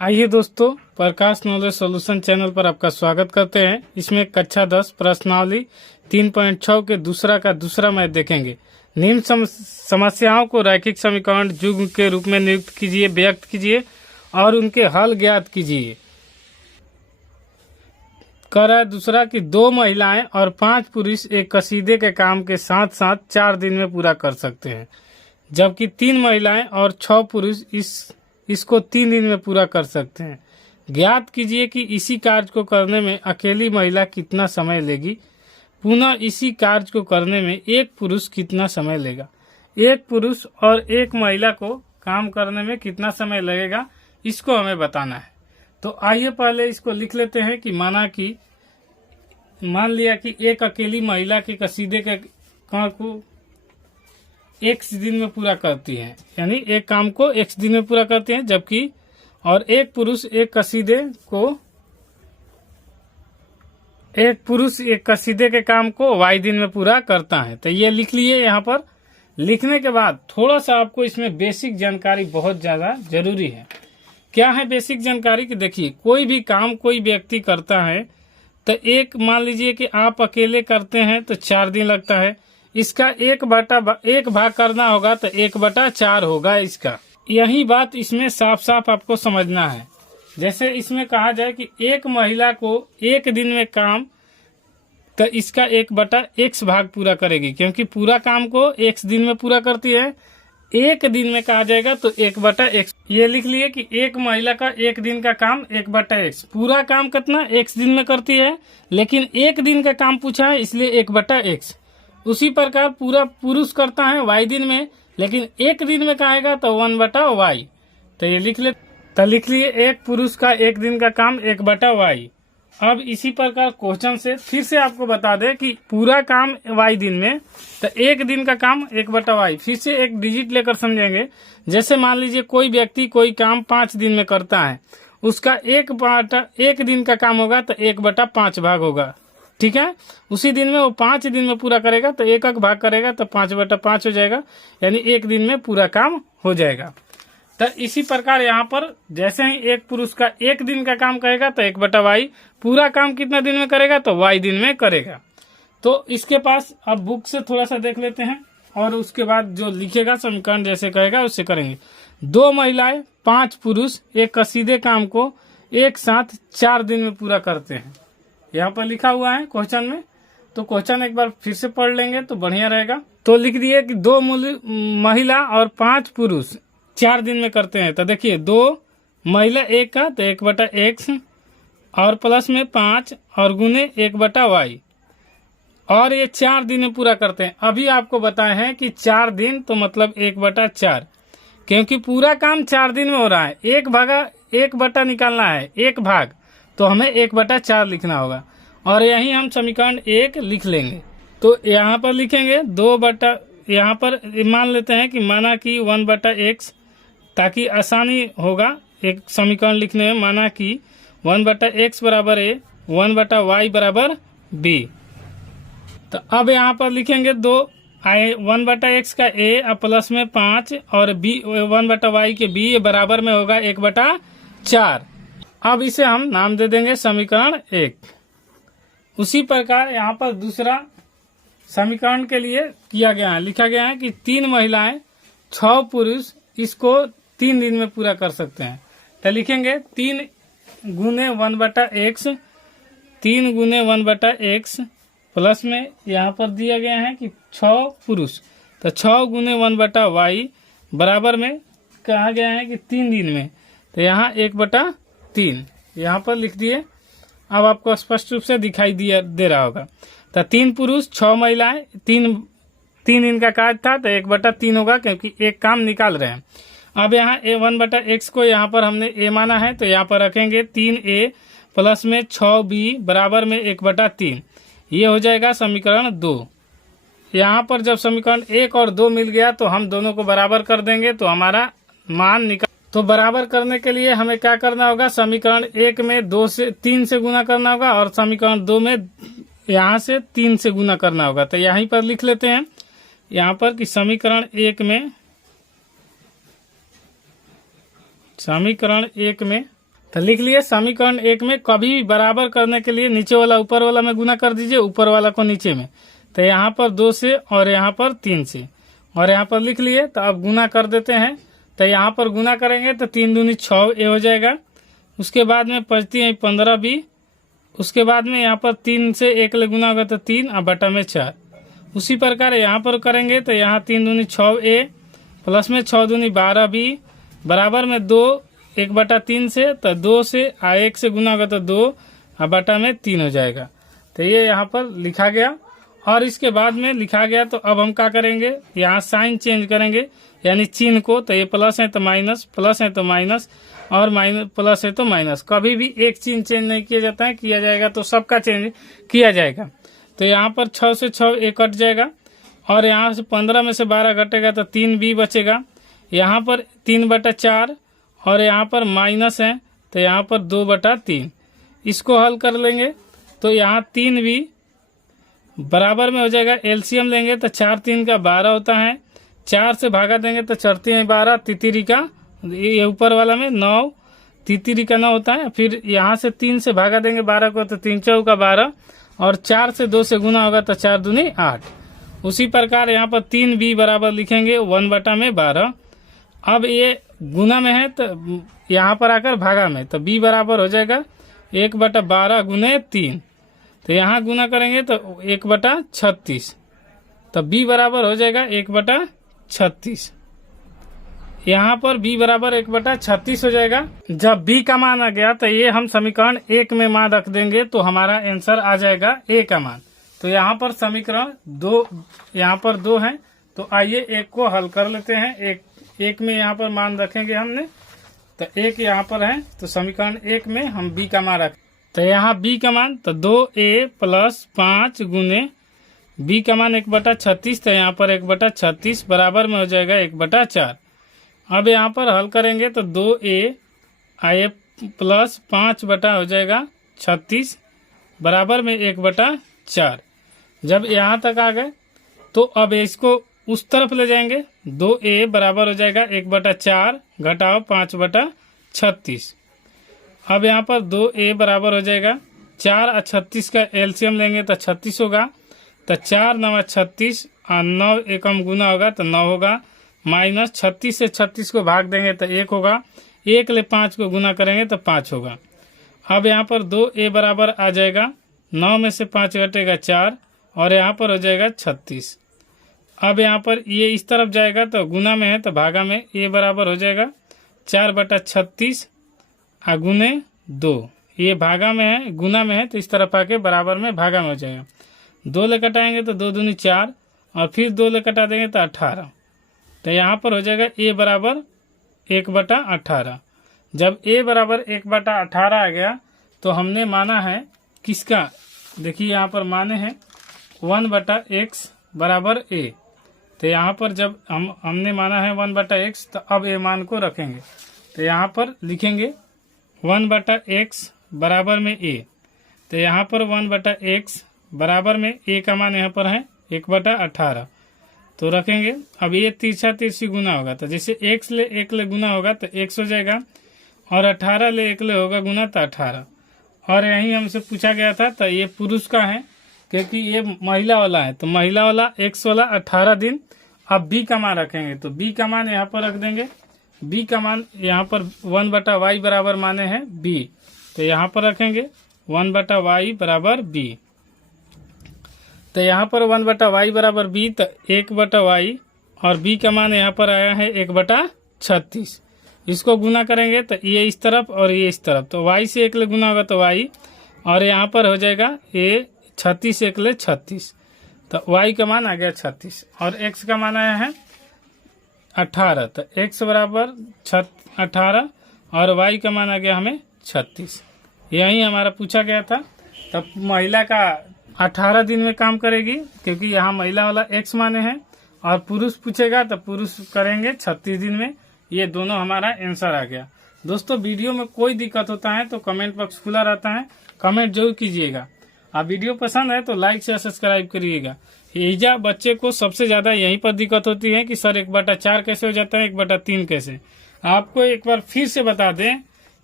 आइए दोस्तों, प्रकाश knowledge solution channel पर आपका स्वागत करते हैं। इसमें कक्षा 10 प्रश्नावली 3.6 के दूसरा का दूसरा मैथ देखेंगे। निम्न समस्याओं को रैखिक समीकरण युग्म के रूप में नियुक्त कीजिए, व्यक्त कीजिए और उनके हल ज्ञात कीजिए। कह रहा है दूसरा कि 2 महिलाएं और 5 पुरुष एक कसीदे के काम के साथ साथ 4 दिन में पूरा कर सकते हैं, जबकि 3 महिलाएं और 6 पुरुष इसको 3 दिन में पूरा कर सकते हैं। ज्ञात कीजिए कि इसी कार्य को करने में अकेली महिला कितना समय लेगी। पुनः इसी कार्य को करने में एक पुरुष कितना समय लेगा। एक पुरुष और एक महिला को काम करने में कितना समय लगेगा, इसको हमें बताना है। तो आइए पहले इसको लिख लेते हैं कि मान लिया कि एक अकेली महिला के कसीदे के काम को x दिन में पूरा करती है, यानी एक काम को x दिन में पूरा करते हैं, जबकि और एक पुरुष एक कसीदे के काम को y दिन में पूरा करता है। तो ये लिख लिए। यहाँ पर लिखने के बाद थोड़ा सा आपको इसमें बेसिक जानकारी बहुत ज्यादा जरूरी है। क्या है बेसिक जानकारी कि देखिए, कोई भी काम कोई व्यक्ति करता है तो एक मान लीजिए कि आप अकेले करते हैं तो 4 दिन लगता है। इसका एक भाग करना होगा तो 1/4 होगा इसका। यही बात इसमें साफ साफ आपको समझना है। जैसे इसमें कहा जाए कि एक महिला को एक दिन में काम, तो इसका 1/x भाग पूरा करेगी, क्योंकि पूरा काम को x दिन में पूरा करती है। एक दिन में कहा जाएगा तो 1/x। ये लिख लिए कि एक महिला का एक दिन का काम 1/x। पूरा काम कितना x दिन में करती है, लेकिन एक दिन का काम पूछा है इसलिए 1/x। उसी प्रकार पूरा पुरुष करता है y दिन में, लेकिन एक दिन में कहेगा तो 1/y। तो ये लिख लिए एक पुरुष का एक दिन का काम 1/y। अब इसी प्रकार क्वेश्चन से फिर से आपको बता दे कि पूरा काम y दिन में, तो एक दिन का काम 1/y। फिर से एक डिजिट लेकर समझेंगे। जैसे मान लीजिए कोई व्यक्ति कोई काम 5 दिन में करता है, उसका एक दिन का काम होगा तो 1/5 भाग होगा, ठीक है। उसी दिन में वो 5 दिन में पूरा करेगा तो एक भाग करेगा तो 5/5 हो जाएगा, यानी एक दिन में पूरा काम हो जाएगा। तो इसी प्रकार यहाँ पर जैसे ही एक पुरुष का एक दिन का काम करेगा तो 1/y, पूरा काम कितना दिन में करेगा तो y दिन में करेगा। तो इसके पास अब बुक से थोड़ा सा देख लेते हैं और उसके बाद जो लिखेगा समीकरण जैसे कहेगा उससे करेंगे। 2 महिलाएं 5 पुरुष एक कसीदे काम को एक साथ 4 दिन में पूरा करते हैं। यहाँ पर लिखा हुआ है क्वेश्चन में, तो क्वेश्चन एक बार फिर से पढ़ लेंगे तो बढ़िया रहेगा। तो लिख दिए कि 2 महिला और 5 पुरुष 4 दिन में करते हैं। तो देखिए 2 महिला एक का तो 1/x और प्लस में 5 और गुने 1/y, और ये 4 दिन में पूरा करते हैं। अभी आपको बताए हैं कि 4 दिन तो मतलब 1/4, क्योंकि पूरा काम 4 दिन में हो रहा है। एक बटा निकालना है, एक भाग, तो हमें 1/4 लिखना होगा और यही हम समीकरण 1 लिख लेंगे। तो यहाँ पर लिखेंगे 2 यहाँ पर मान लेते हैं कि माना कि 1/x, ताकि आसानी होगा एक समीकरण लिखने में। माना कि 1/x बराबर a, 1/y बराबर b। तो अब यहाँ पर लिखेंगे 1/x का a और प्लस में 5 और b 1/y के b बराबर में होगा 1/4। अब इसे हम नाम दे देंगे समीकरण 1। उसी प्रकार यहाँ पर दूसरा समीकरण के लिए किया गया है, लिखा गया है कि 3 महिलाएं 6 पुरुष इसको 3 दिन में पूरा कर सकते हैं। तो लिखेंगे 3 गुने 1/x, 3 गुने 1/x प्लस में यहाँ पर दिया गया है कि 6 पुरुष, तो 6 गुने 1/y बराबर में कहा गया है कि 3 दिन में, तो यहाँ 1/3 यहाँ पर लिख दिए। अब आपको स्पष्ट रूप से दिखाई दे रहा होगा। तो 3 पुरुष 6 महिलाएं, 3 दिन का कार्य था तो 1/3 होगा, क्योंकि एक काम निकाल रहे हैं। अब यहाँ 1/x को यहाँ पर हमने a माना है, तो यहाँ पर रखेंगे 3a प्लस में 6b बराबर में 1/3। ये हो जाएगा समीकरण 2। यहाँ पर जब समीकरण 1 और 2 मिल गया तो हम दोनों को बराबर कर देंगे तो हमारा मान निकल। तो बराबर करने के लिए हमें क्या करना होगा, समीकरण 1 में 3 से गुना करना होगा और समीकरण 2 में यहाँ से 3 से गुना करना होगा। तो यहीं पर लिख लेते हैं यहाँ पर कि समीकरण 1 में तो लिख लिए समीकरण 1 में कभी भी बराबर करने के लिए नीचे वाला ऊपर वाला में गुना कर दीजिए, ऊपर वाला को नीचे में। तो यहाँ पर 2 से और यहाँ पर 3 से, और यहाँ पर लिख लिए। तो अब गुना कर देते हैं। तो यहाँ पर गुना करेंगे तो 3 दूनी 6 ए हो जाएगा। उसके बाद में बचती है 15 बी। उसके बाद में यहाँ पर 3 से 1 ले गुना होगा तो 3 और बटा में 4। उसी प्रकार यहाँ पर करेंगे तो यहाँ 3 दूनी 6 ए प्लस में 6 दूनी 12 बी बराबर में 2 1 बटा 3 से, तो 2 से 1 से गुना होगा तो 2 और बटा में 3 हो जाएगा। तो ये यहाँ पर लिखा गया। और इसके बाद में लिखा गया तो अब हम क्या करेंगे, यहाँ साइन चेंज करेंगे यानी चिन्ह को। तो ये प्लस है तो माइनस, प्लस है तो माइनस, और माइनस प्लस है तो माइनस। कभी भी एक चिन्ह चेंज नहीं किया जाता है, किया जाएगा तो सबका चेंज किया जाएगा। तो यहाँ पर 6 से 6 ए कट जाएगा, और यहाँ से 15 में से 12 घटेगा तो 3 बी बचेगा। यहाँ पर 3 बटा 4 और यहाँ पर माइनस है तो यहाँ पर 2 बटा 3। इसको हल कर लेंगे तो यहाँ 3 बी बराबर में हो जाएगा, एलसीएम लेंगे तो 4 3 का 12 होता है। 4 से भागा देंगे तो 4 3 12, तितिरी का ये ऊपर वाला में 9, तितिरी का 9 होता है। फिर यहाँ से 3 से भागा देंगे 12 को तो 3 4 का 12, और 4 से 2 से गुना होगा तो 4 दूनी 8। उसी प्रकार यहाँ पर 3 बी बराबर लिखेंगे 1 बटा में 12। अब ये गुना में है तो यहाँ पर आकर भागा में, तो बी बराबर हो जाएगा 1 बटा 12 गुने 3। तो यहाँ गुना करेंगे तो 1 बटा 36, तो बी बराबर हो जाएगा 1 बटा 36। यहाँ पर b बराबर 1 बटा 36 हो जाएगा। जब b का मान आ गया तो ये हम समीकरण 1 में मान रख देंगे तो हमारा आंसर आ जाएगा a का मान। तो यहाँ पर समीकरण 2, यहाँ पर 2 है, तो आइए एक को हल कर लेते हैं। एक में यहाँ पर मान रखेंगे हमने, तो 1 यहाँ पर है, तो समीकरण 1 में हम b का मान रखें। तो यहाँ b का मान तो 2a प्लस 5 गुने b का मान 1 बटा 36, तो यहाँ पर 1 बटा 36 बराबर में हो जाएगा 1 बटा 4। अब यहाँ पर हल करेंगे तो 2a आए प्लस 5 बटा हो जाएगा 36 बराबर में 1 बटा 4। जब यहाँ तक आ गए तो अब इसको उस तरफ ले जाएंगे। 2a बराबर हो जाएगा 1 बटा 4 घटाओ 5 बटा 36। अब यहाँ पर 2a बराबर हो जाएगा 4 और 36 का एलसीएम लेंगे तो 36 होगा। तो 4 9 36 और 9 एकम गुना होगा तो 9 होगा, माइनस 36 से 36 को भाग देंगे तो 1 होगा, 1 ले 5 को गुना करेंगे तो 5 होगा। अब यहाँ पर 2a बराबर आ जाएगा 9 में से 5 घटेगा 4, और यहाँ पर हो जाएगा 36। अब यहाँ पर ये इस तरफ जाएगा तो गुना में है तो भागा में, a बराबर हो जाएगा 4 बटा 36 गुने 2। ये भागा में है, गुना में है तो इस तरफ आके बराबर में भागा में हो जाएगा। 2 ले कटाएंगे तो 2 दूनी 4, और फिर 2 ले कटा देंगे तो 18। तो यहाँ पर हो जाएगा a बराबर 1 बटा 18। जब a बराबर 1 बटा 18 आ गया तो हमने माना है किसका, देखिए यहाँ पर माने हैं 1 बटा x बराबर a। तो यहाँ पर जब हमने माना है 1 बटा x, तो अब a मान को रखेंगे। तो यहाँ पर लिखेंगे 1 बटा x बराबर में a। तो यहाँ पर 1 बटा x बराबर में a का मान यहाँ पर है 1 बटा 18, तो रखेंगे। अब ये तिरछा तिरछी गुना होगा, तो जैसे x ले 1 ले गुना होगा तो x हो जाएगा, और 18 ले 1 ले होगा गुना तो 18। और यही हमसे पूछा गया था, तो ये पुरुष का है क्योंकि ये महिला वाला है, तो महिला वाला x वाला 18 दिन। अब b का मान रखेंगे, तो b का मान यहाँ पर रख देंगे। b का मान यहाँ पर 1 बटा y बराबर माने हैं b, तो यहाँ पर रखेंगे 1 बटा y बराबर b। तो यहाँ पर 1 बटा y बराबर b, तो 1 बटा y, और b का मान यहाँ पर आया है 1 बटा 36। इसको गुना करेंगे तो ये इस तरफ और ये इस तरफ, तो y से 1 ले गुना होगा तो y, और यहाँ पर हो जाएगा ये 36 1 ले 36, तो y का मान आ गया 36, और x का मान आया है 18। तो x बराबर 18 और y का मान आ गया हमें 36। यही हमारा पूछा गया था। तब महिला का 18 दिन में काम करेगी क्योंकि यहाँ महिला वाला x माने हैं, और पुरुष पूछेगा तो पुरुष करेंगे 36 दिन में। ये दोनों हमारा आंसर आ गया। दोस्तों वीडियो में कोई दिक्कत होता है तो कमेंट बॉक्स खुला रहता है, कमेंट जरूर कीजिएगा। आप वीडियो पसंद है तो लाइक से सब्सक्राइब करिएगा। एजा बच्चे को सबसे ज्यादा यहीं पर दिक्कत होती है कि सर 1 बटा 4 कैसे हो जाता है, 1 बटा 3 कैसे। आपको एक बार फिर से बता दें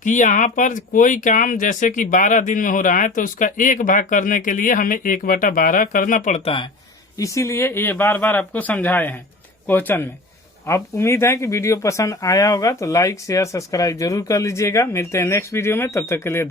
कि यहाँ पर कोई काम जैसे कि 12 दिन में हो रहा है तो उसका 1 भाग करने के लिए हमें 1/12 करना पड़ता है। इसीलिए ये बार बार आपको समझाए हैं क्वेश्चन में। अब उम्मीद है कि वीडियो पसंद आया होगा, तो लाइक शेयर सब्सक्राइब जरूर कर लीजिएगा। मिलते हैं नेक्स्ट वीडियो में, तब तक के लिए